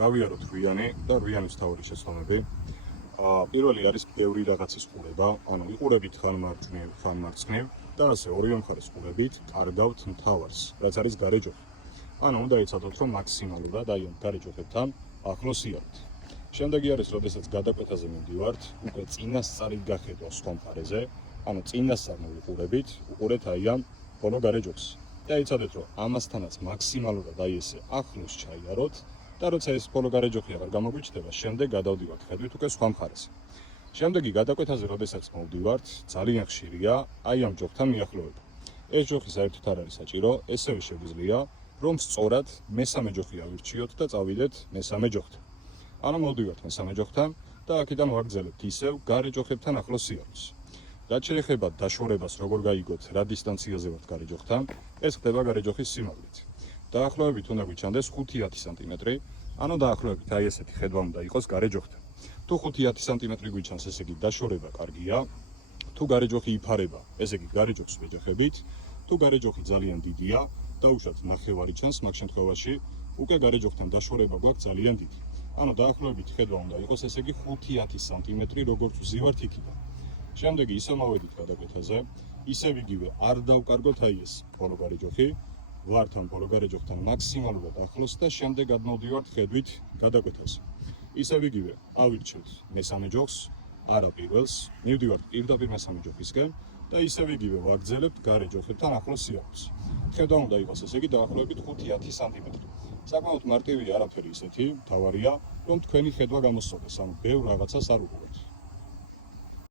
გავიაროთ რვიანი და რვიანის თავი შეცდომები. პირველი არის ბევრი რაღაცის ყურება, ანუ იყურებით ხან მარჯვნივ, ხან მარცხნივ და ასე ორივე მხარეს ყურებით კარგავთ მთავარს, რაც არის გარეჯოხი. ანუ უნდა იცოდოთ, რომ მაქსიმალურად აი ამ გარეჯოხებთან ახლოს იაროთ. შემდეგი არის, როდესაც გადაკვეთაზე მივდივართ, უკვე წინასწარით გახედვა სხვა მხარეზე, ანუ წინასწარ მოვიყურებით, უყურეთ აი ამ ბოლო გარეჯოხს. და იცოდეთ, რომ ამასთანაც მაქსიმალურად აი ესე ახლოს ჩაიაროთ და როცა ეს ბოლო გარეჯოხი აღარ გამოგვიჩნდება, შემდეგ გადავდივართ ხედვით უკვე სხვა მხარეს. შემდეგი გადაკვეთაზე, როდესაც მოვდივართ, ძალიან ხშირია აი ამ ჯოხთან მიახლოვება. ეს ჯოხი საერთოდ არ არის საჭირო, ესევე შეგვიძლია, რომ სწორად მესამე ჯოხი ავირჩიოთ და წავიდეთ მესამე ჯოხთან. ანუ მოვდივართ მესამე ჯოხთან და აქედან ვაგრძელებთ ისევ გარეჯოხებთან ახლოს სიარულს. რაც შეეხება დაშორებას, როგორ გაიგოთ, რა დისტანციაზე ვართ გარეჯოხთან, ეს ხდება გარეჯოხის სიმაღლით. დაახლოებით უნდა გვიჩანდეს 5-10 სანტიმეტრი, ანუ დაახლოებით აი ესეთი ხედვა უნდა იყოს გარეჯოხთან. თუ 5-10 სანტიმეტრი გვიჩანს, ესე იგი დაშორება კარგია. თუ გარეჯოხი იფარება, ესე იგი გარეჯოხს ვეჯახებით. თუ გარეჯოხი ძალიან დიდია, დაუშვათ ნახევარი ჩანს, მაგ შემთხვევაში უკვე გარეჯოხთან დაშორება გვაქვს ძალიან დიდი. ანუ დაახლოებით ხედვა უნდა იყოს, ესე იგი 5-10 სანტიმეტრი, როგორც ვზივართ იქიდან. შემდეგი ისევ მოვედით გადაკვეთაზე, ისევ იგივე არ დავკარგოთ აი ეს ბოლო გარეჯოხი, ვართ ამ ბოლო გარეჯოხთან მაქსიმალურად ახლოს და შემდეგ გადმოვდივართ ხედვით გადაკვეთაზე. ისევ იგივე ავირჩევთ მესამე ჯოხს, არა პირველს, მივდივართ პირდაპირ მესამე ჯოხისკენ და ისევ იგივე ვაგრძელებთ გარეჯოხებთან ახლოს სიარულს. ხედვა უნდა იყოს, ესე იგი დაახლოებით 5-10 სანტიმეტრი. საკმაოდ მარტივია, არაფერი ისეთი, მთავარია, რომ თქვენი ხედვა გამოსწორდეს, ანუ ბევრ რაღაცას არ უყურებთ.